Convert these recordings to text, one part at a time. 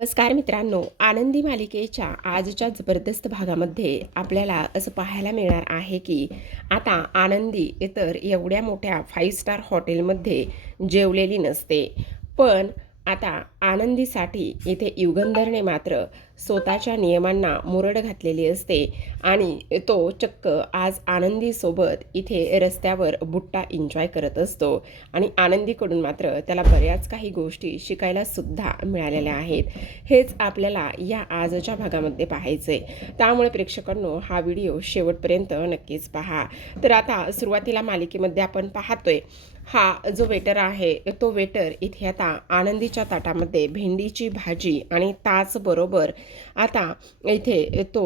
नमस्कार मित्रांनो, आनंदी मालिकेच्या आजच्या जबरदस्त भागामध्ये आपल्याला असं पाहायला मिळणार आहे की आता आनंदी तर एवढ्या मोठ्या 5 स्टार हॉटेलमध्ये जेवलेली नसते. पण आता आनंदीसाठी इथे युगंधरने मात्र स्वतःच्या नियमांना मुरड घातलेली असते आणि तो चक्क आज आनंदीसोबत इथे रस्त्यावर बुट्टा एन्जॉय करत असतो आणि आनंदीकडून मात्र त्याला बऱ्याच काही गोष्टी शिकायला सुद्धा मिळालेल्या आहेत. हेच आपल्याला या आजच्या भागामध्ये पाहायचे. त्यामुळे प्रेक्षकांनो, हा व्हिडिओ शेवटपर्यंत नक्कीच पहा. तर आता सुरुवातीला मालिकेमध्ये आपण पाहतोय, हा जो वेटर आहे तो वेटर इथे आता आनंदीच्या ताटामध्ये भेंडीची भाजी आणि त्याचबरोबर आता इथे तो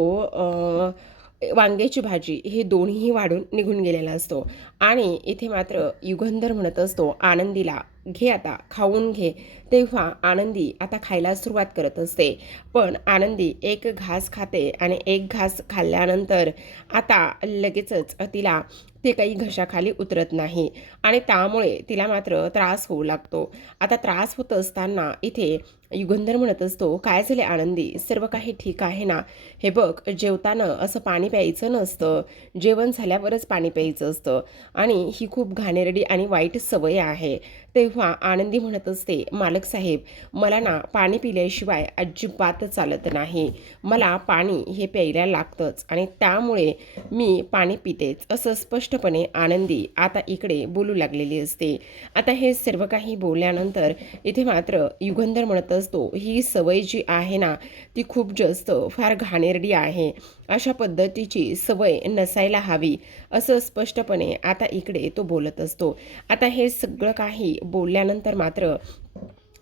वांग्याची भाजी हे दोन्हीही वाढून निघून गेलेला असतो आणि इथे मात्र युगंधर म्हणत असतो आनंदीला, घे आता खाऊन घे. तेव्हा आनंदी आता खायला सुरुवात करत असते. पण आनंदी एक घास खाते आणि एक घास खाल्ल्यानंतर आता लगेचच तिला ते काही घशाखाली उतरत नाही आणि त्यामुळे तिला मात्र त्रास होऊ लागतो. आता त्रास होत असताना इथे युगंधर म्हणत असतो, काय झाले आनंदी, सर्व काही ठीक आहे ना? हे बघ, जेवताना असं पाणी प्यायचं नसतं, जेवण झाल्यावरच पाणी प्यायचं असतं आणि ही खूप घाणेरडी आणि वाईट सवय आहे. तेव्हा आनंदी म्हणत असते, मालक साहेब, मला ना पाणी पिल्याशिवाय अजिबात चालत नाही. मला पाणी हे प्यायला लागतंच आणि त्यामुळे मी पाणी पितेच, असं स्पष्टपणे आनंदी आता इकडे बोलू लागलेली असते. आता हे सर्व काही बोलल्यानंतर इथे मात्र युगंधर म्हणत असतो, ही सवय जी आहे ना ती खूप जास्त फार घाणेरडी आहे. अशा पद्धतीची सवय नसायला हवी, असं स्पष्टपणे आता इकडे तो बोलत असतो. आता हे सगळं काही बोलल्यानंतर मात्र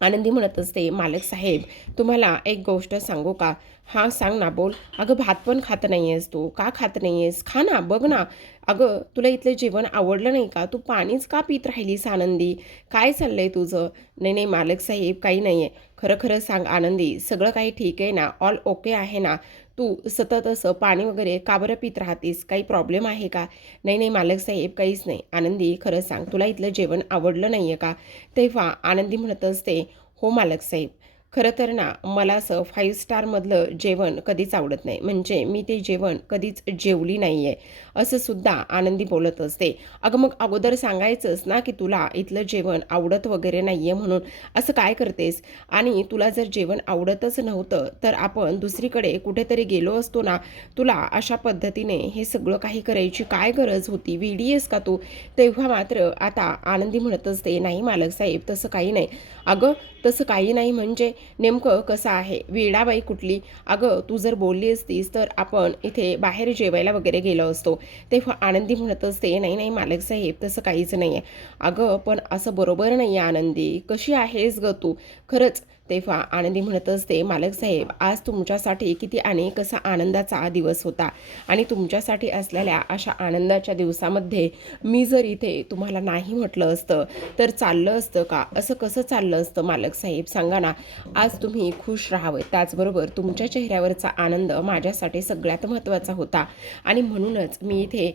आनंदी म्हणत असते, मालक साहेब, तुम्हाला एक गोष्ट सांगू का? हां, सांग ना, बोल. अगं, भात पण खात नाही आहेस तू, का खात नाही आहेस? खा ना, बघ ना. अगं, तुला इथलं जेवण आवडलं नाही का? तू पाणीच का पित राहिलीस आनंदी? काय चाललंय तुझं? नाही नाही मालक साहेब, काही नाही आहे. खरं खरं सांग आनंदी, सगळं काही ठीक आहे ना? ऑल ओके आहे ना? तू सतत असं पाणी वगैरे का बरं पित राहतीस? काही प्रॉब्लेम आहे का? नाही नाही मालक साहेब, काहीच नाही. आनंदी, खरं सांग, तुला इथलं जेवण आवडलं नाही आहे का? तेव्हा आनंदी म्हणत असते, हो मालक साहेब, खरं तर ना मला असं 5 स्टारमधलं जेवण कधीच आवडत नाही, म्हणजे मी ते जेवण कधीच जेवली नाही आहे, असं सुद्धा आनंदी बोलत असते. अगं, मग अगोदर सांगायचंच ना की तुला इथलं जेवण आवडत वगैरे नाही आहे म्हणून. असं काय करतेस? आणि तुला जर जेवण आवडतच नव्हतं तर आपण दुसरीकडे कुठेतरी गेलो असतो ना. तुला अशा पद्धतीने हे सगळं काही करायची काय गरज होती? वेडी आहेस का तू? तेव्हा मात्र आता आनंदी म्हणत असते, नाही मालक साहेब, तसं काही नाही. अगं, तसं काही नाही म्हणजे नेमकं कसं आहे? वेडाबाई कुठली? अगं, तू जर बोलली असतीस तर आपण इथे बाहेर जेवायला वगैरे गेलो असतो. तेव्हा आनंदी म्हणत असते, नाही नाही मालक साहेब, तसं काहीच नाही आहे. अगं, पण असं बरोबर नाही आहे आनंदी, कशी आहेस गं तू? खरंच. तेव्हा आनंदी म्हणत असते, मालक साहेब, आज तुमच्यासाठी किती अनेक असा आनंदाचा दिवस होता आणि तुमच्यासाठी असलेल्या अशा आनंदाच्या दिवसामध्ये मी जर इथे तुम्हाला नाही म्हटलं असतं तर चाललं असतं का? असं कसं चाललं असतं मालक साहेब, सांगा ना. आज तुम्ही खुश राहावं, त्याचबरोबर तुमच्या चेहऱ्यावरचा आनंद माझ्यासाठी सगळ्यात महत्त्वाचा होता आणि म्हणूनच मी इथे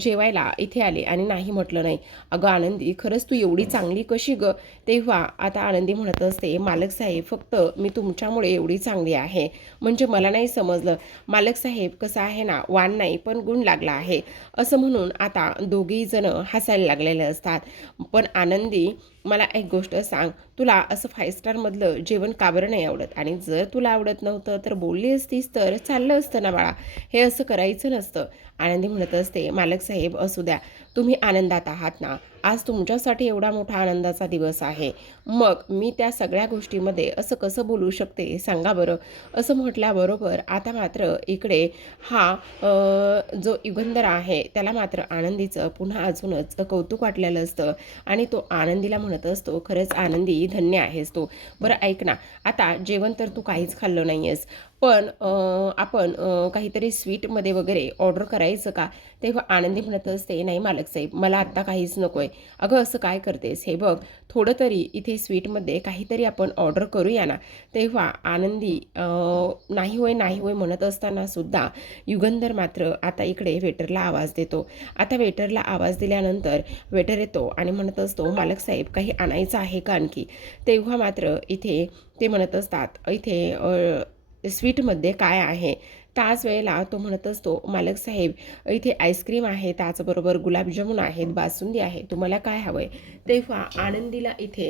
जेवायला इथे आले आणि नाही म्हटलं नाही. अगं आनंदी, खरंच तू एवढी चांगली कशी गं? तेव्हा आता आनंदी म्हणत असते, मालक साहेब, फक्त मी तुमच्यामुळे एवढी चांगली आहे, म्हणजे मला नाही समजलं. मालक साहेब, कसं आहे ना, वाण नाही पण गुण लागला आहे, असं म्हणून आता दोघेही जण हसायला लागलेले असतात. पण आनंदी, मला एक गोष्ट सांग, तुला असं 5 स्टारमधलं जेवण का बरं नाही आवडत? आणि जर तुला आवडत नव्हतं तर बोलली असतीस तर चाललं असतं ना बाळा, हे असं करायचं नसतं. आनंदी म्हणत असते, मालक साहेब, असू द्या, तुम्ही आनंदात आहात ना, आज तुमच्यासाठी एवढा मोठा आनंदाचा दिवस आहे, मग मी त्या सगळ्या गोष्टीमध्ये असं कसं बोलू शकते सांगा बरं? असं म्हटल्याबरोबर आता मात्र इकडे हा जो युगंधर आहे त्याला मात्र आनंदीचं पुन्हा अजूनच कौतुक वाटलेलं असतं आणि तो आनंदीला म्हणत असतो, खरंच आनंदी, धन्य आहेस तू. बरं ऐक ना, आता जेवण तर तू काहीच खाल्लं नाही आहेस, पण आपण काहीतरी स्वीटमध्ये वगैरे ऑर्डर करायचं का? तेव्हा आनंदी म्हणत असते, "नाही मालक साहेब, मला आत्ता काहीच नको आहे." "अगं असं काय करतेस? हे बघ, थोडं तरी इथे स्वीटमध्ये काहीतरी आपण ऑर्डर करूया ना." तेव्हा आनंदी नाही होय, नाही होय म्हणत असताना सुद्धा युगंधर मात्र आता इकडे वेटरला आवाज देतो. आता वेटरला आवाज दिल्यानंतर वेटर येतो आणि म्हणत असतो, "मालक साहेब, काही आणायचं आहे का आणखी?" तेव्हा मात्र इथे ते म्हणत असतात, "इथे स्वीटमध्ये काय आहे?" त्याच वेळेला तो म्हणत असतो, "मालक साहेब, इथे आईस्क्रीम आहे, त्याचबरोबर गुलाबजामुन आहेत, बासुंदी आहे, तुम्हाला काय हवं आहे?" तेव्हा आनंदीला इथे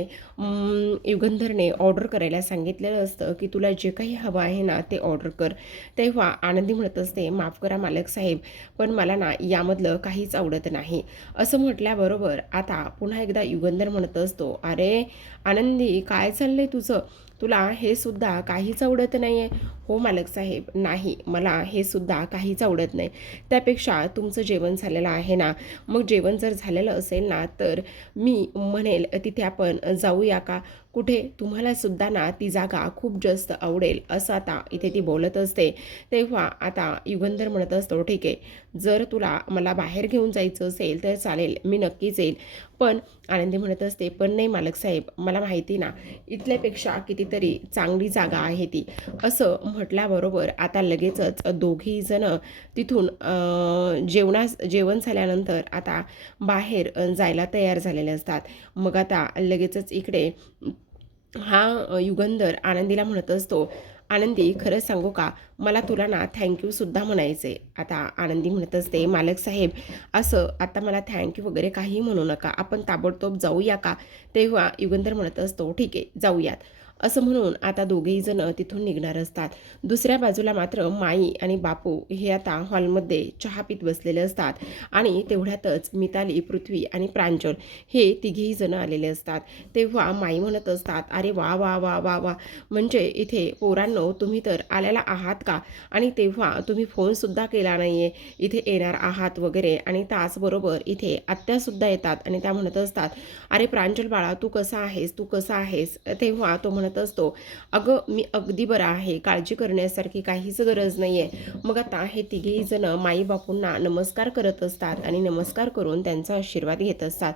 युगंधरने ऑर्डर करायला सांगितलेलं असतं की तुला जे काही हवं आहे ना ते ऑर्डर कर. तेव्हा आनंदी म्हणत असते, "माफ करा मालक साहेब, पण मला ना यामधलं काहीच आवडत नाही." असं म्हटल्याबरोबर आता पुन्हा एकदा युगंधर म्हणत असतो, "अरे आनंदी, काय चाललंय तुझं? तुला हे सुद्धा काहीच आवडत नाही आहे?" "हो मालक साहेब, नाही, मला हे सुद्धा काहीच आवडत नाही." "त्यापेक्षा तुमचं जेवण झालेलं आहे ना, मग जेवण जर झालेलं असेल ना तर मी म्हणेल तिथे आपण जाऊया का? कुठे? तुम्हाला सुद्धा ना ती जागा खूप जास्त आवडेल." असं आता इथे ती बोलत असते. तेव्हा आता युगंधर म्हणत असतो, "ठीक आहे, जर तुला मला बाहेर घेऊन जायचं असेल तर चालेल, मी नक्कीच येईल." पण आनंदी म्हणत असते, "पण नाही मालक साहेब, मला माहिती ना, इथल्यापेक्षा कितीतरी चांगली जागा आहे ती." असं म्हटल्याबरोबर आता लगेचच दोघी जण तिथून जेवण झाल्यानंतर आता बाहेर जायला तयार झालेले असतात. मग आता लगेचच इकडे हा युगंधर आनंदीला म्हणत असतो, "आनंदी, खरंच सांगू का, मला तुला ना थँक्यूसुद्धा म्हणायचं आहे." आता आनंदी म्हणत असते, "मालक साहेब, असं आता मला थँक्यू वगैरे काहीही म्हणू नका, आपण ताबडतोब जाऊया का?" तेव्हा युगंधर म्हणत असतो, "ठीक आहे, जाऊयात." असं म्हणून आता दोघेही जण तिथून निघणार असतात. दुसऱ्या बाजूला मात्र माई आणि बापू हे आता हॉलमध्ये चहा पीत बसलेले असतात आणि तेवढ्यातच मिताली, पृथ्वी आणि प्रांजल हे तिघेही जण आलेले असतात. तेव्हा माई म्हणत असतात, "अरे वा वा वा वा वा, म्हणजे इथे पोरांनो तुम्ही तर आलेला आहात का? आणि तेव्हा तुम्ही फोनसुद्धा केला नाही आहे, इथे येणार आहात वगैरे." आणि त्याचबरोबर इथे आत्यासुद्धा येतात आणि त्या म्हणत असतात, "अरे प्रांजल बाळा, तू कसा आहेस? तू कसा आहेस?" तेव्हा तो म्हणत असतो, "अगं मी अगदी बरा आहे, काळजी करण्यासारखी काहीच गरज नाही आहे." मग आता हे तिघेही जण माई बापूंना नमस्कार करत असतात आणि नमस्कार करून त्यांचा आशीर्वाद घेत असतात.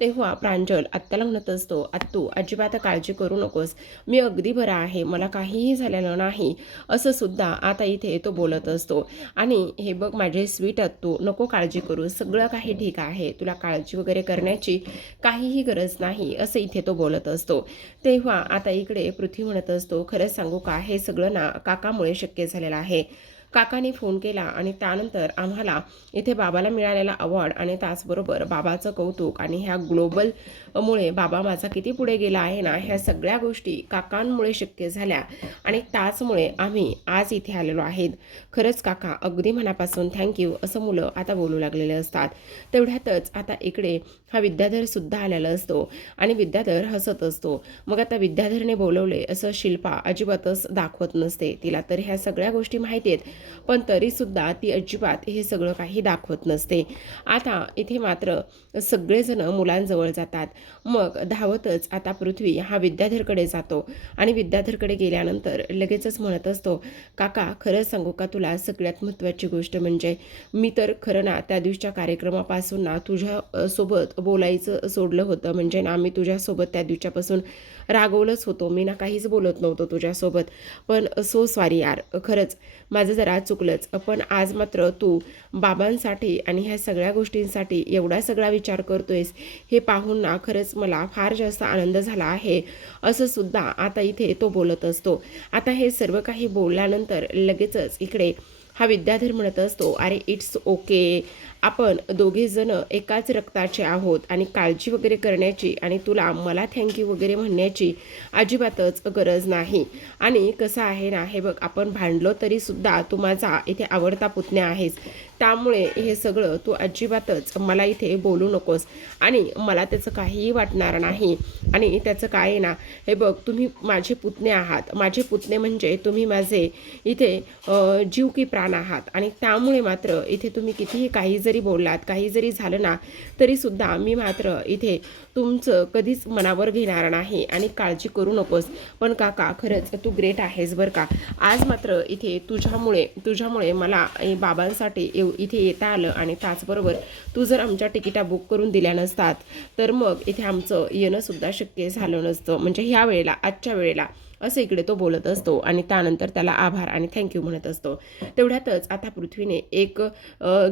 तेव्हा प्रांजल आत्याला म्हणत असतो, "आत्तू, अजिबात काळजी करू नकोस, मी अगदी बरा आहे, मला काहीही झालेलं नाही." असं सुद्धा आता इथे तो बोलत असतो. "आणि हे बघ माझे स्वीट आत्तू, नको काळजी करू, सगळं काही ठीक आहे, तुला काळजी वगैरे करण्याची काहीही गरज नाही." असं इथे तो बोलत असतो. तेव्हा आता इकडे पृथ्वी म्हणत असतो, "खरंच सांगू का, हे सगळं ना काकामुळे शक्य झालेलं आहे. काकाने फोन केला आणि त्यानंतर आम्हाला इथे बाबाला मिळालेला अवॉर्ड आणि त्याचबरोबर बाबाचं कौतुक आणि ह्या ग्लोबलमुळे बाबा माझा किती पुढे गेला आहे ना, ह्या सगळ्या गोष्टी काकांमुळे शक्य झाल्या आणि त्याचमुळे आम्ही आज इथे आलेलो आहेत. खरंच काका, अगदी मनापासून थँक्यू." असं मुलं आता बोलू लागलेले असतात. तेवढ्यातच आता इकडे हा विद्याधरसुद्धा आलेला असतो आणि विद्याधर हसत असतो. मग आता विद्याधरने बोलवले असं शिल्पा अजिबातच दाखवत नसते. तिला तर ह्या सगळ्या गोष्टी माहिती आहेत, पण तरीसुद्धा ती अजिबात हे सगळं काही दाखवत नसते. आता इथे मात्र सगळेजण मुलांजवळ जातात. मग धावतच आता पृथ्वी हा विद्याधरकडे जातो आणि विद्याधरकडे गेल्यानंतर लगेचच म्हणत असतो, "काका, खरंच सांगू का तुला, सगळ्यात महत्त्वाची गोष्ट म्हणजे मी तर खरं ना त्या दिवशीच्या कार्यक्रमापासून ना तुझ्या सोबत बोलायचं सोडलं होतं. म्हणजे ना मी तुझ्यासोबत त्या दिवसापासून रागवलंच होतो. मी ना काहीच बोलत नव्हतो तुझ्यासोबत. पण सो सॉरी यार, खरंच माझं जरा चुकलंच. पण आज मात्र तू बाबांसाठी आणि ह्या सगळ्या गोष्टींसाठी एवढा सगळा विचार करतोयस, हे पाहून ना खरंच मला फार जास्त आनंद झाला आहे." असं सुद्धा आता इथे तो बोलत असतो. आता हे सर्व काही बोलल्यानंतर लगेचच इकडे हा विद्याधर म्हणत असतो, "अरे इट्स ओके, आपण दोघेजण एकाच रक्ताचे आहोत आणि काळजी वगैरे करण्याची आणि तुला मला थँक्यू वगैरे म्हणण्याची अजिबातच गरज नाही. आणि कसं आहे ना, हे बघ, आपण भांडलो तरीसुद्धा तू माझा इथे आवडता पुतण्या आहेस, त्यामुळे हे सगळं तू अजिबातच मला इथे बोलू नकोस आणि मला त्याचं काहीही वाटणार नाही. आणि त्याचं काय आहे ना, हे बघ, तुम्ही माझे पुतणे आहात. माझे पुतणे म्हणजे तुम्ही माझे इथे जीव की प्राण आहात आणि त्यामुळे मात्र इथे तुम्ही कितीही काही जरी बोललात, काही जरी झालं ना, तरीसुद्धा मी मात्र इथे तुमचं कधीच मनावर घेणार नाही आणि काळजी करू नकोस. पण काका, खरंच तू ग्रेट आहेस बरं का. आज मात्र इथे तुझ्यामुळे मला बाबांसाठी इथे येता आलं आणि त्याचबरोबर तू जर आमच्या तिकिटा बुक करून दिल्या नसतात तर मग इथे आमचं येणंसुद्धा शक्य झालं नसतं. म्हणजे ह्या वेळेला, आजच्या वेळेला, असं इकडे तो बोलत असतो आणि त्यानंतर त्याला आभार आणि थँक्यू म्हणत असतो. तेवढ्यातच आता पृथ्वीने एक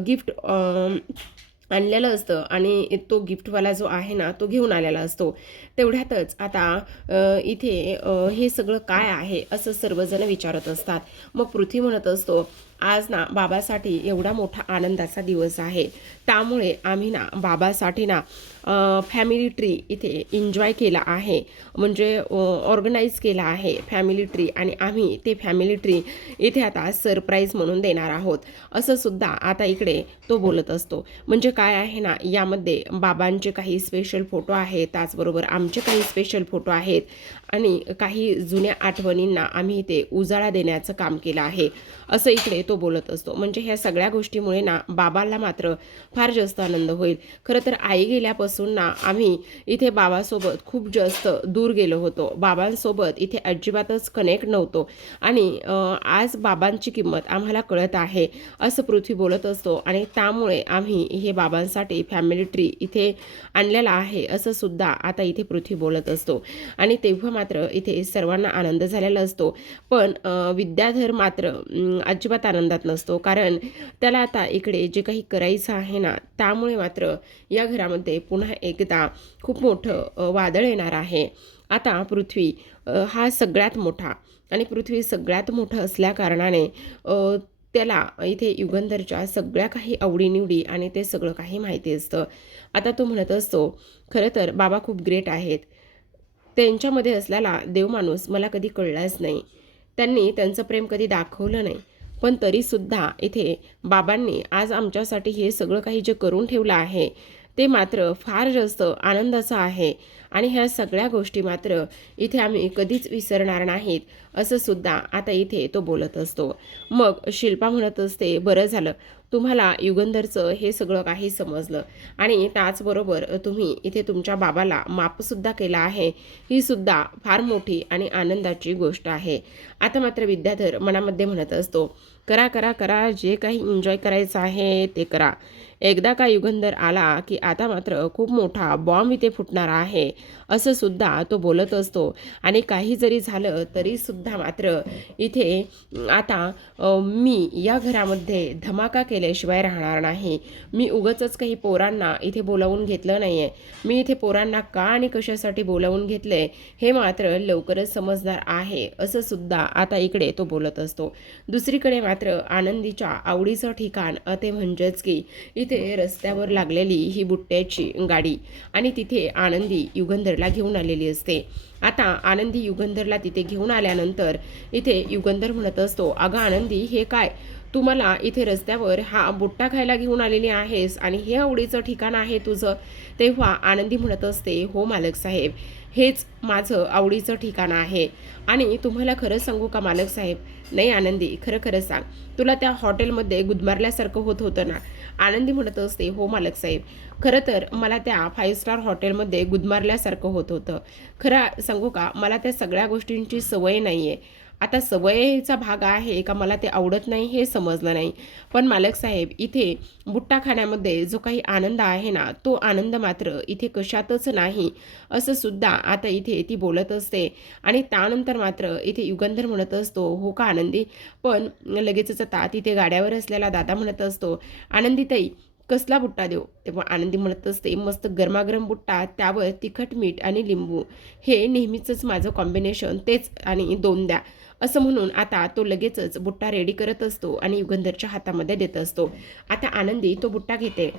गिफ्ट आणलेलं असतं आणि तो गिफ्टवाला जो आहे ना, तो घेऊन आलेला असतो. तेवढ्यातच आता इथे हे सगळं काय आहे असं सर्वजण विचारत असतात. मग पृथ्वी म्हणत असतो, आज ना बाबासाठी एवढा मोठा आनंदाचा दिवस आहे, त्यामुळे आम्ही ना बाबासाठी ना फॅमिली ट्री इथे एन्जॉय केला आहे, म्हणजे ऑर्गनाईज केला आहे फॅमिली ट्री, आणि आम्ही ते फॅमिली ट्री इथे आता सरप्राईज म्हणून देणार आहोत, असं सुद्धा आता इकडे तो बोलत असतो. म्हणजे काय आहे ना, यामध्ये बाबांचे काही स्पेशल फोटो आहेत, त्याचबरोबर आमचे काही स्पेशल फोटो आहेत आणि काही जुन्या आठवणींना आम्ही इथे उजाळा देण्याचं काम केलं आहे, असं इकडे तो बोलत असतो. म्हणजे ह्या सगळ्या गोष्टीमुळे ना बाबांना मात्र फार जास्त आनंद होईल. खरं तर आई गेल्यापासून ना आम्ही इथे बाबासोबत खूप जास्त दूर गेलो होतो, बाबांसोबत इथे अजिबातच कनेक्ट नव्हतो आणि आज बाबांची किंमत आम्हाला कळत आहे, असं पृथ्वी बोलत असतो. आणि त्यामुळे आम्ही हे बाबांसाठी फॅमिली ट्री इथे आणलेला आहे, असं सुद्धा आता इथे पृथ्वी बोलत असतो. आणि तेव्हा मात्र इथे सर्वांना आनंद झालेला असतो. पण विद्याधर मात्र अजिबात आनंदात नसतो, कारण त्याला आता इकडे जे काही करायचं आहे ना, त्यामुळे मात्र या घरामध्ये पुन्हा एकदा खूप मोठं वादळ येणार आहे. आता पृथ्वी हा सगळ्यात मोठा, आणि पृथ्वी सगळ्यात मोठं असल्याकारणाने त्याला इथे युगंधरच्या सगळ्या काही आवडीनिवडी आणि ते सगळं काही माहिती असतं. आता तो म्हणत असतो, खरं तर बाबा खूप ग्रेट आहेत. त्यांच्यामध्ये असलेला देवमाणूस मला कधी कळलाच नाही. त्यांनी त्यांचं प्रेम कधी दाखवलं नाही. पण तरीसुद्धा इथे बाबांनी आज आमच्यासाठी हे सगळं काही जे करून ठेवलं आहे, ते मात्र फार जास्त आनंदाचं आहे आणि ह्या सगळ्या गोष्टी मात्र इथे आम्ही कधीच विसरणार नाहीत, असं सुद्धा आता इथे तो बोलत असतो. मग शिल्पा म्हणत असते, बरं झालं तुम्हाला युगंधरचं हे सगळं काही समजलं आणि त्याचबरोबर तुम्ही इथे तुमच्या बाबाला माफसुद्धा केला आहे, ही सुद्धा फार मोठी आणि आनंदाची गोष्ट आहे. आता मात्र विद्याधर मनामध्ये म्हणत असतो, करा करा करा, जे काही एन्जॉय करायचं आहे ते करा. एकदा का युगंधर आला की आता मात्र खूप मोठा बॉम्ब इथे फुटणार आहे, असं सुद्धा तो बोलत असतो. आणि काही जरी झालं तरीसुद्धा मात्र इथे आता मी या घरामध्ये धमाका केल्याशिवाय राहणार नाही. मी उगाचच काही पोरांना इथे बोलावून घेतलं नाही आहे. मी इथे पोरांना का आणि कशासाठी बोलावून घेतलं आहे हे मात्र लवकरच समजणार आहे, असं सुद्धा आता इकडे तो बोलत असतो. दुसरीकडे मात्र आनंदीच्या आवडीचं ठिकाण ते म्हणजेच की इथे रस्त्यावर लागलेली ही बुट्ट्याची गाडी, आणि तिथे आनंदी युगंधरला घेऊन आलेली असते. आता आनंदी युगंधरला तिथे घेऊन आल्यानंतर इथे युगंधर म्हणत असतो, अगं आनंदी, हे काय, तू मला इथे रस्त्यावर हा बुट्टा खायला घेऊन आलेली आहेस आणि हे आवडीचं ठिकाण आहे तुझं? तेव्हा आनंदी म्हणत असते, हो मालक साहेब, हेच माझं आवडीचं ठिकाण आहे. आणि तुम्हाला खरं सांगू का मालक साहेब? नाही आनंदी, खरं खरं सांग, तुला त्या हॉटेलमध्ये गुदमारल्यासारखं होत होतं ना? आनंदी म्हणत असते, हो मालक साहेब, खरं तर मला त्या 5 स्टार हॉटेलमध्ये गुदमारल्यासारखं होत होतं. खरं सांगू का, मला त्या सगळ्या गोष्टींची सवय नाही आहे. आता सवयीचा भाग आहे का मला ते आवडत नाही हे समजलं नाही. पण मालक साहेब, इथे बुट्टा खाण्यामध्ये जो काही आनंद आहे ना, तो आनंद मात्र इथे कशातच नाही, असं सुद्धा आता इथे ती बोलत असते. आणि त्यानंतर मात्र इथे युगंधर म्हणत असतो, हो का आनंदी? पण लगेचच आता तिथे गाड्यावर असलेला दादा म्हणत असतो, आनंदीताई, कसला बुट्टा देऊ? तेव्हा आनंदी म्हणत असते, मस्त गरमागरम बुट्टा, त्यावर तिखट मीठ आणि लिंबू, हे नेहमीचंच माझं कॉम्बिनेशन, तेच, आणि 2 द्या, असं म्हणून आता तो लगेचच बुट्टा रेडी करत असतो आणि युगंधरच्या हातामध्ये देत असतो. आता आनंदी तो बुट्टा घेते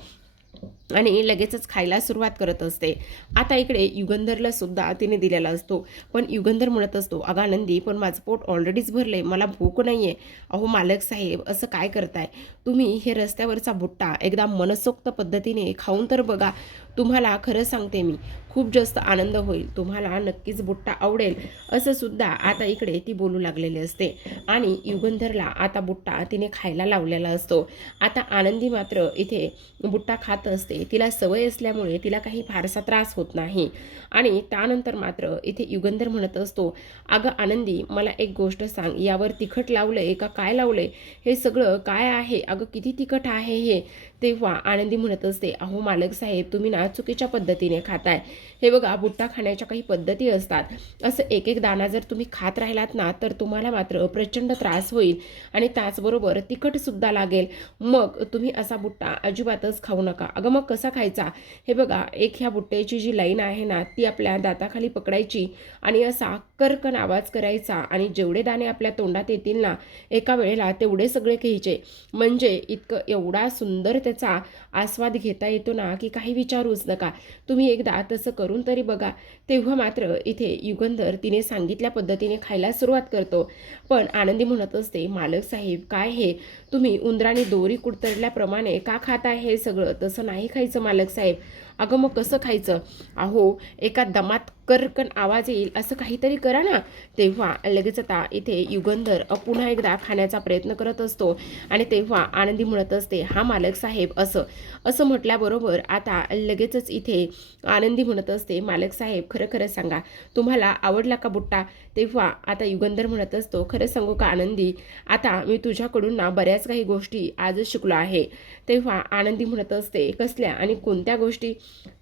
आणि लगेचच खायला सुरुवात करत असते. आता इकडे युगंधरला सुद्धा तिने दिलेला असतो. पण युगंधर म्हणत असतो, "अगं आनंदी, पण माझं पोट ऑलरेडीच भरले, मला भूक नाही आहे." "अहो मालक साहेब, असं काय करताय? तुम्ही हे रस्त्यावरचा भुट्टा एकदा मनसोक्त पद्धतीने खाऊन तर बघा. तुम्हाला खरं सांगते मी, खूप जास्त आनंद होईल. तुम्हाला नक्कीच भुट्टा आवडेल." असं सुद्धा आता इकडे ती बोलू लागलेली असते. आणि युगंधरला आता भुट्टा तिने खायला लावलेला असतो. आता आनंदी मात्र इथे भुट्टा खात असते. तिला सवय असल्यामुळे तिला काही फारसा त्रास होत नाही. आणि त्यानंतर मात्र इथे युगंधर म्हणत असतो, "अगं आनंदी, मला एक गोष्ट सांग, यावर तिखट लावलंय का काय लावलंय? हे सगळं काय आहे? अगं किती तिखट आहे हे?" तेव्हा आनंदी म्हणत असते, "अहो मालक साहेब, तुम्ही ना चुकीच्या पद्धतीने खाताय. हे बघा, भुट्टा खाण्याच्या काही पद्धती असतात. असं एक एक दाणा जर तुम्ही खात राहिलात ना, तर तुम्हाला मात्र प्रचंड त्रास होईल आणि त्याचबरोबर तिखटसुद्धा लागेल. मग तुम्ही असा भुट्टा अजिबातच खाऊ नका." "अगं मग कसा खायचा?" "हे बघा, एक ह्या भुट्ट्याची जी लाईन आहे ना, ती आपल्या दाताखाली पकडायची आणि असा कर्कन आवाज करायचा आणि जेवढे दाणे आपल्या तोंडात येतील ना, एका वेळेला तेवढे सगळे घ्यायचे. म्हणजे इतकं एवढा सुंदर त्याचा आस्वाद घेता येतो ना, की काही विचारूच नका. तुम्ही एकदा तसं करून तरी बघा." तेव्हा मात्र इथे युगंधर तिने सांगितल्या पद्धतीने खायला सुरुवात करतो. पण आनंदी म्हणत असते, "मालक साहेब, काय हे? तुम्ही उंदराने दोरी कुडतरल्याप्रमाणे का खाताय हे सगळं? तसं नाही खायचं मालक साहेब." "अगं मग कसं खायचं?" "अहो, एका दमात कर्कन आवाज येईल असं काहीतरी करा ना." तेव्हा लगेच आता इथे युगंधर पुन्हा एकदा खाण्याचा प्रयत्न करत असतो. आणि तेव्हा आनंदी म्हणत असते, "हा मालक साहेब, असं." असं म्हटल्याबरोबर आता लगेचच इथे आनंदी म्हणत असते, "मालक साहेब, खरं खरं सांगा, तुम्हाला आवडला का भुट्टा?" तेव्हा आता युगंधर म्हणत असतो, "खरं सांगू का आनंदी, आता मी तुझ्याकडून ना बऱ्याच काही गोष्टी आजच शिकलो आहे." तेव्हा आनंदी म्हणत असते, "कसल्या आणि कोणत्या गोष्टी?"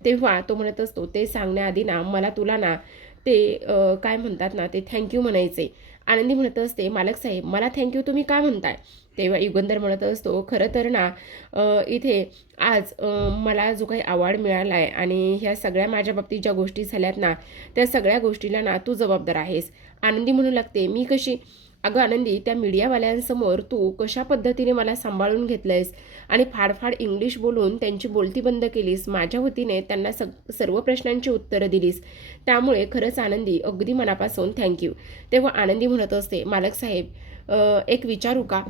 तेव्हा तो म्हणत असतो, "ते सांगण्याआधी ना मला तुला ना ते काय म्हणतात ना, ते थँक्यू म्हणायचे." आनंदी म्हणत असते, "मालक साहेब, मला थँक्यू तुम्ही काय म्हणताय?" तेव्हा युगंधर म्हणत असतो, "खरं तर ना इथे आज मला जो काही अवॉर्ड मिळाला आहे आणि ह्या सगळ्या माझ्या बाबतीत ज्या गोष्टी झाल्यात ना, त्या सगळ्या गोष्टीला ना तू जबाबदार आहेस." आनंदी म्हणू लागते, "मी कशी?" "अगं आनंदी, त्या मीडियावाल्यांसमोर तू कशा पद्धतीने मला सांभाळून घेतलंयस आणि फाडफाड इंग्लिश बोलून त्यांची बोलती बंद केलीस. माझ्या वतीने त्यांना सर्व प्रश्नांची उत्तरं दिलीस. त्यामुळे खरंच आनंदी, अगदी मनापासून थँक्यू." तेव्हा आनंदी म्हणत असते, "मालक साहेब, एक विचारू का?"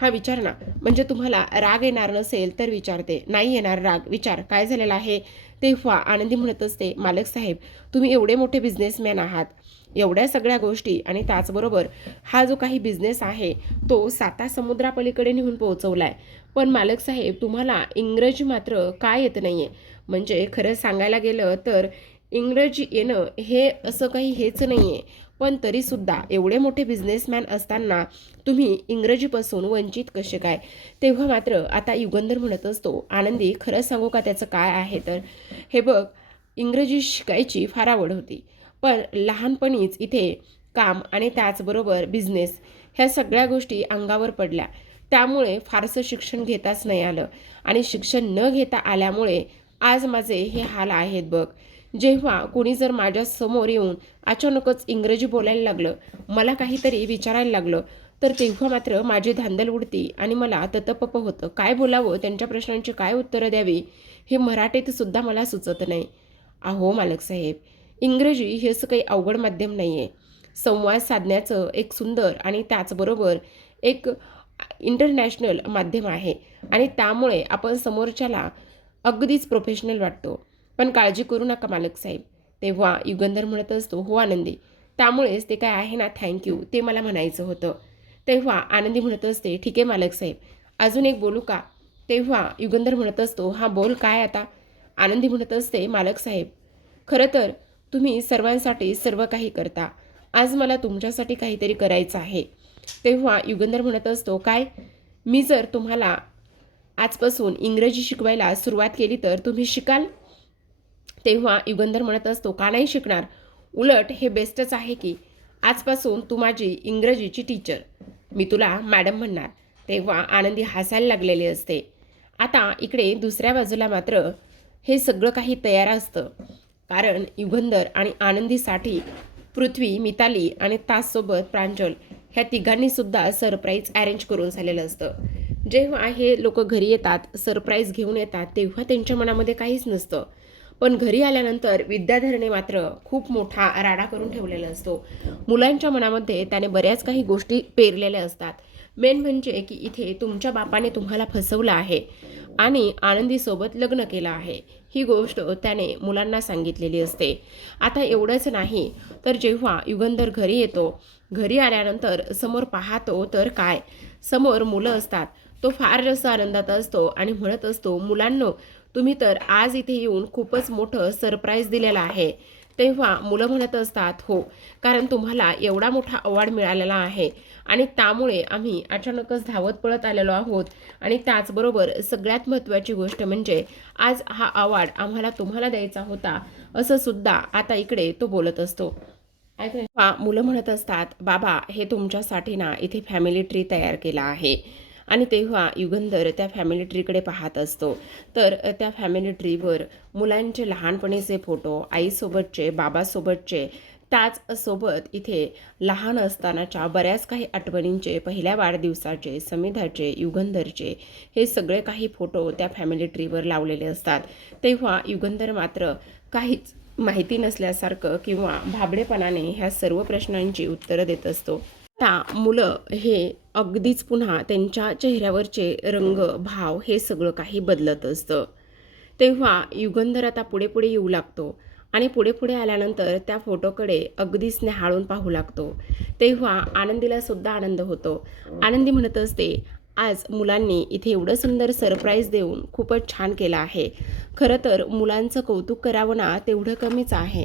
"हां विचार ना. म्हणजे तुम्हाला राग येणार नसेल तर विचारते." "नाही येणार राग, विचार काय झालेलं आहे?" तेव्हा आनंदी म्हणत असते, "मालक साहेब, तुम्ही एवढे मोठे बिझनेसमॅन आहात, एवढ्या सगळ्या गोष्टी आणि त्याचबरोबर हा जो काही बिझनेस आहे तो 7 समुद्रापलीकडे नेऊन पोहोचवलाय. पण मालक साहेब, तुम्हाला इंग्रजी मात्र काय येत नाहीये? म्हणजे खरं सांगायला गेलं तर इंग्रजी येणं हे असं काही हेच नाहीये. पण तरीसुद्धा एवढे मोठे बिझनेसमॅन असताना तुम्ही इंग्रजीपासून वंचित कसे काय?" तेव्हा मात्र आता युगंधर म्हणत असतो, "आनंदी, खरं सांगू का त्याचं काय आहे तर? हे बघ, इंग्रजी शिकायची फार आवड होती. पण लहानपणीच इथे काम आणि त्याचबरोबर बिझनेस ह्या सगळ्या गोष्टी अंगावर पडल्या. त्यामुळे फारसं शिक्षण घेताच नाही आलं आणि शिक्षण न घेता आल्यामुळे आज माझे हे हाल आहेत बघ. जेव्हा कोणी जर माझ्यासमोर येऊन अचानकच इंग्रजी बोलायला लागलं, मला काहीतरी विचारायला लागलं, तर तेव्हा मात्र माझी धांदल उडती आणि मला ततपप होतं. काय बोलावं, त्यांच्या प्रश्नांची काय उत्तरं द्यावी, हे मराठीत सुद्धा मला सुचत नाही." "अहो मालक साहेब, इंग्रजी हे असं काही अवघड माध्यम नाही आहे. संवाद साधण्याचं एक सुंदर आणि त्याचबरोबर एक इंटरनॅशनल माध्यम आहे आणि त्यामुळे आपण समोरच्याला अगदीच प्रोफेशनल वाटतो. पण काळजी करू नका मालक साहेब." तेव्हा युगंधर म्हणत असतो, "हो आनंदी, त्यामुळेच ते काय आहे ना थँक्यू ते मला म्हणायचं होतं." तेव्हा आनंदी म्हणत असते, "ठीक आहे मालक साहेब, अजून एक बोलू का?" तेव्हा युगंधर म्हणत असतो, "हां बोल, काय आता?" आनंदी म्हणत असते, "मालक साहेब, खरं तर तुम्ही सर्वांसाठी सर्व काही करता. आज मला तुमच्यासाठी काहीतरी करायचं आहे." तेव्हा युगंधर म्हणत असतो, "काय?" "मी जर तुम्हाला आजपासून इंग्रजी शिकवायला सुरुवात केली तर तुम्ही शिकाल?" तेव्हा युगंधर म्हणत असतो, "का नाही शिकणार? उलट हे बेस्टच आहे की. आजपासून तू माझी इंग्रजीची टीचर. मी तुला मॅडम म्हणणार." तेव्हा आनंदी हसायला लागलेली असते. आता इकडे दुसऱ्या बाजूला मात्र हे सगळं काही तयार असतं. कारण युगंधर आणि आनंदीसाठी पृथ्वी, मिताली आणि ताससोबत प्रांजल ह्या तिघांनी सुद्धा सरप्राईज अरेंज करून झालेलं असतं. जेव्हा हे लोक घरी येतात, सरप्राईज घेऊन येतात, तेव्हा त्यांच्या मनामध्ये काहीच नसतं. पण घरी आल्यानंतर विद्याधरने मात्र खूप मोठा राडा करून ठेवलेला असतो. मुलांच्या मनामध्ये त्याने बऱ्याच काही गोष्टी पेरलेल्या असतात. मेन म्हणजे की इथे तुमच्या बापाने तुम्हाला फसवलं आहे आणि आनंदीसोबत लग्न केलं आहे, ही गोष्ट त्याने मुलांना सांगितलेली असते. आता एवढंच नाही, तर जेव्हा युगंधर घरी येतो, घरी आल्यानंतर समोर पाहतो तर काय, समोर मुलं असतात. तो फार जास्त आनंदात असतो आणि म्हणत असतो, मुलांनो, तुम्ही तर आज इथे येऊन खूपच मोठं सरप्राईज दिलेलं आहे. तेव्हा मुलं म्हणत असतात, हो, कारण तुम्हाला एवढा मोठा अवॉर्ड मिळालेला आहे आणि त्यामुळे आम्ही अचानकच धावत पळत आलेलो आहोत. आणि त्याचबरोबर सगळ्यात महत्त्वाची गोष्ट म्हणजे आज हा अवॉर्ड आम्हाला तुम्हाला द्यायचा होता, असं सुद्धा आता इकडे तो बोलत असतो. तेव्हा मुलं म्हणत असतात, बाबा, हे तुमच्यासाठी ना इथे फॅमिली ट्री तयार केला आहे. आणि तेव्हा युगंधर त्या फॅमिली ट्रीकडे पाहत असतो. तर त्या फॅमिली ट्रीवर मुलांचे लहानपणीचे फोटो, आईसोबतचे, बाबासोबतचे, त्याचसोबत इथे लहान असतानाच्या बऱ्याच काही आठवणींचे, पहिल्या वाढदिवसाचे, समिधाचे, युगंधरचे, हे सगळे काही फोटो त्या फॅमिली ट्रीवर लावलेले असतात. तेव्हा युगंधर मात्र काहीच माहिती नसल्यासारखं किंवा भाबडेपणाने ह्या सर्व प्रश्नांची उत्तरं देत असतो. आता मुलं हे अगदीच पुन्हा त्यांच्या चेहऱ्यावरचे रंग, भाव हे सगळं काही बदलत असतं. तेव्हा युगंधर आता पुढे पुढे येऊ लागतो आणि पुढे पुढे आल्यानंतर त्या फोटोकडे अगदीच न्याहाळून पाहू लागतो. तेव्हा आनंदीला सुद्धा आनंद होतो. आनंदी म्हणत असते, आज मुलांनी इथे एवढं सुंदर सरप्राईज देऊन खूपच छान केलं आहे. खरं तर मुलांचं कौतुक करावं ना तेवढं कमीच आहे.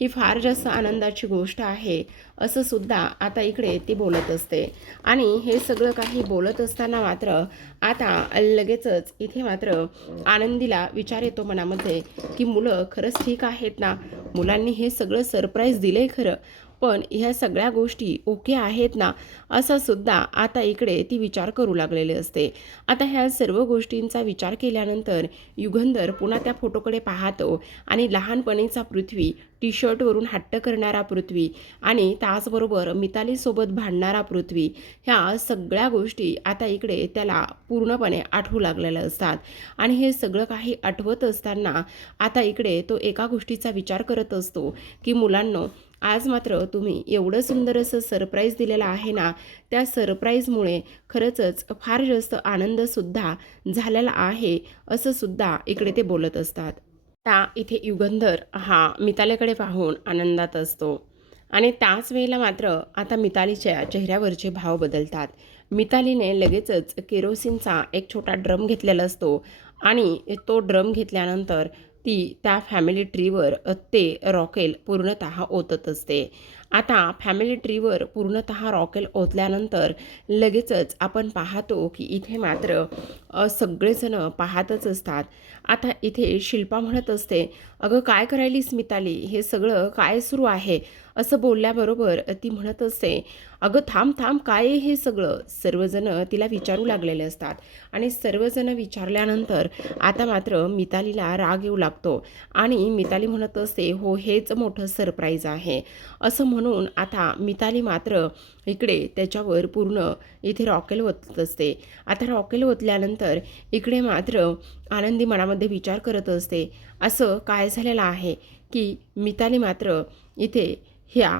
ही फार जास्त आनंदाची गोष्ट आहे, असं सुद्धा आता इकडे ती बोलत असते. आणि हे सगळं काही बोलत असताना मात्र आता लगेचच इथे मात्र आनंदीला विचार येतो मनामध्ये, की मुलं खरंच ठीक आहेत ना? मुलांनी हे सगळं सरप्राईज दिलंय खरं, पण ह्या सगळ्या गोष्टी ओके आहेत ना? असा सुद्धा आता इकडे ती विचार करू लागलेली असते. आता ह्या सर्व गोष्टींचा विचार केल्यानंतर युगंधर पुन्हा त्या फोटोकडे पाहतो आणि लहानपणीचा पृथ्वी, टी शर्टवरून हट्ट करणारा पृथ्वी आणि त्याचबरोबर मितालीसोबत भांडणारा पृथ्वी, ह्या सगळ्या गोष्टी आता इकडे त्याला पूर्णपणे आठवू लागलेल्या असतात. आणि हे सगळं काही आठवत असताना आता इकडे तो एका गोष्टीचा विचार करत असतो, की मुलांनो, आज मात्र तुम्ही एवढं सुंदर असं सरप्राईज दिलेलं आहे ना, त्या सरप्राईजमुळे खरंच फार जास्त आनंदसुद्धा झालेला आहे, असं सुद्धा इकडे ते बोलत असतात. आता इथे युगंधर हा मितालीकडे पाहून आनंदात असतो आणि त्याच वेळेला मात्र आता मितालीच्या चेहऱ्यावरचे भाव बदलतात. मितालीने लगेचच केरोसिनचा एक छोटा ड्रम घेतलेला असतो आणि तो ड्रम घेतल्यानंतर ती त्या फॅमिली ट्रीवर ते रॉकेल पूर्णतः ओतत असते. आता फॅमिली ट्रीवर पूर्णतः रॉकेल ओतल्यानंतर लगेचच आपण पाहतो की इथे मात्र सगळेजण पाहतच असतात. आता इथे शिल्पा म्हणत असते, अगं काय करायलीस मिताली, हे सगळं काय सुरू आहे? असं बोलल्याबरोबर ती म्हणत असते, अगं थांब थांब, काय आहे हे सगळं? सर्वजण तिला विचारू लागलेले असतात आणि सर्वजण विचारल्यानंतर आता मात्र मितालीला राग येऊ लागतो आणि मिताली म्हणत असते, हो, हेच मोठं सरप्राईज आहे, असं म्हणून आता मिताली मात्र इकडे त्याच्यावर पूर्ण इथे रॉकेल ओतत असते. आता रॉकेल ओतल्यानंतर इकडे मात्र आनंदी मनामध्ये विचार करत असते, असं काय झालेलं आहे की मिताली मात्र इथे ह्या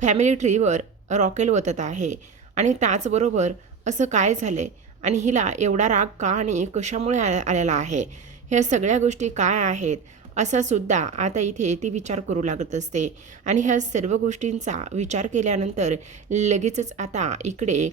फॅमिली ट्रीवर रॉकेल ओतत आहे आणि त्याचबरोबर असं काय झाले आणि हिला एवढा राग का आणि कशामुळे आलेला आहे, ह्या सगळ्या गोष्टी काय आहेत, असा सुद्धा आता इथे ती विचार करू लागत असते. आणि ह्या सर्व गोष्टींचा विचार केल्यानंतर लगेचच आता इकडे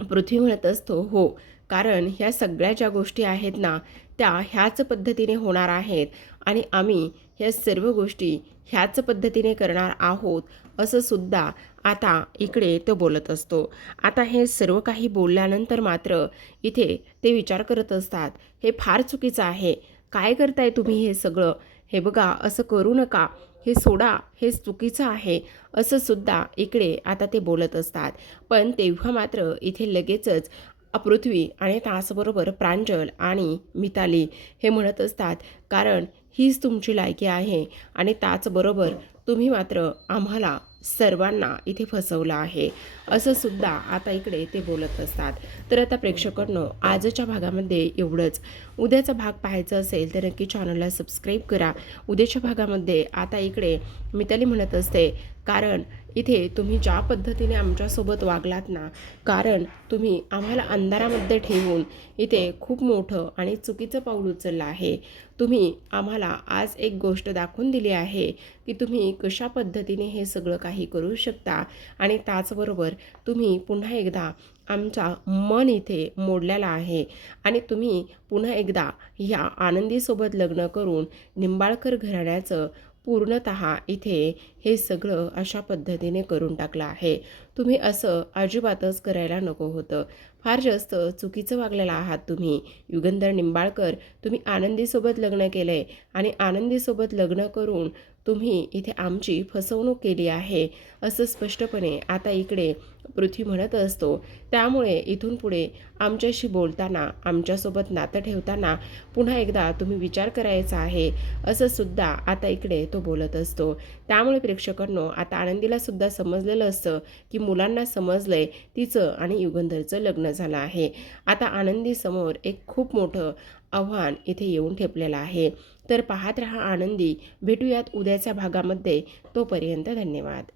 पृथ्वी म्हणत असतो, हो, कारण ह्या सगळ्या ज्या गोष्टी आहेत ना, त्या ह्याच पद्धतीने होणार आहेत आणि आम्ही ह्या सर्व गोष्टी ह्याच पद्धतीने करणार आहोत, असं सुद्धा आता इकडे तो बोलत असतो. आता हे सर्व काही बोलल्यानंतर मात्र इथे ते विचार करत असतात, हे फार चुकीचं आहे, काय करताय तुम्ही हे सगळं? हे बघा, असं करू नका, हे सोडा, हे चुकीचं आहे, असं सुद्धा इकडे आता ते बोलत असतात. पण तेव्हा मात्र इथे लगेचच पृथ्वी आणि त्याचबरोबर प्रांजल आणि मिताली हे म्हणत असतात, कारण हीच तुमची लायकी आहे आणि त्याचबरोबर तुम्ही मात्र आम्हाला सर्वांना इथे फसवलं आहे असं सुद्धा आता इकडे ते बोलत असतात. तर आता प्रेक्षकांनो, आजच्या भागामध्ये एवढंच. उद्याचा भाग पाहायचा असेल तर नक्की चॅनलला सबस्क्राईब करा. उद्याच्या भागामध्ये आता इकडे मिताली म्हणत असते, कारण इथे तुम्ही ज्या पद्धतीने आमच्यासोबत वागलात ना, कारण तुम्ही आम्हाला अंधारामध्ये ठेवून इथे खूप मोठं आणि चुकीचं पाऊल उचललं आहे. तुम्ही आम्हाला आज एक गोष्ट दाखवून दिली आहे की तुम्ही कशा पद्धतीने हे सगळं काही करू शकता आणि त्याचबरोबर तुम्ही पुन्हा एकदा आमचा मन इथे मोडलेला आहे आणि तुम्ही पुन्हा एकदा ह्या आनंदीसोबत लग्न करून निंबाळकर घराण्याचं पूर्णतः इथे हे सगळं अशा पद्धतीने करून टाकलं आहे. तुम्ही असं अजिबातच करायला नको होतं. फार जास्त चुकीचं वागलेला आहात तुम्ही. युगंधर निंबाळकर, तुम्ही आनंदीसोबत लग्न केलं आहे आणि आनंदीसोबत लग्न करून तुम्ही इथे आमची फसवणूक केली आहे असं स्पष्टपणे आता इकडे पृथ्वी म्हणत असतो. त्यामुळे इथून पुढे आमच्याशी बोलताना, आमच्यासोबत नातं ठेवताना पुन्हा एकदा तुम्ही विचार करायचा आहे असं सुद्धा आता इकडे तो बोलत असतो. त्यामुळे प्रेक्षकांनो, आता आनंदीला सुद्धा समजलेलं असतं की मुलांना समजलंय तिचं आणि युगंधरचं लग्न झालं आहे. आता आनंदीसमोर एक खूप मोठं आव्हान इथे येऊन ठेपलेलं आहे. तर पाहत रहा आनंदी. भेटूयात उद्याच्या भागामध्ये. तोपर्यंत धन्यवाद.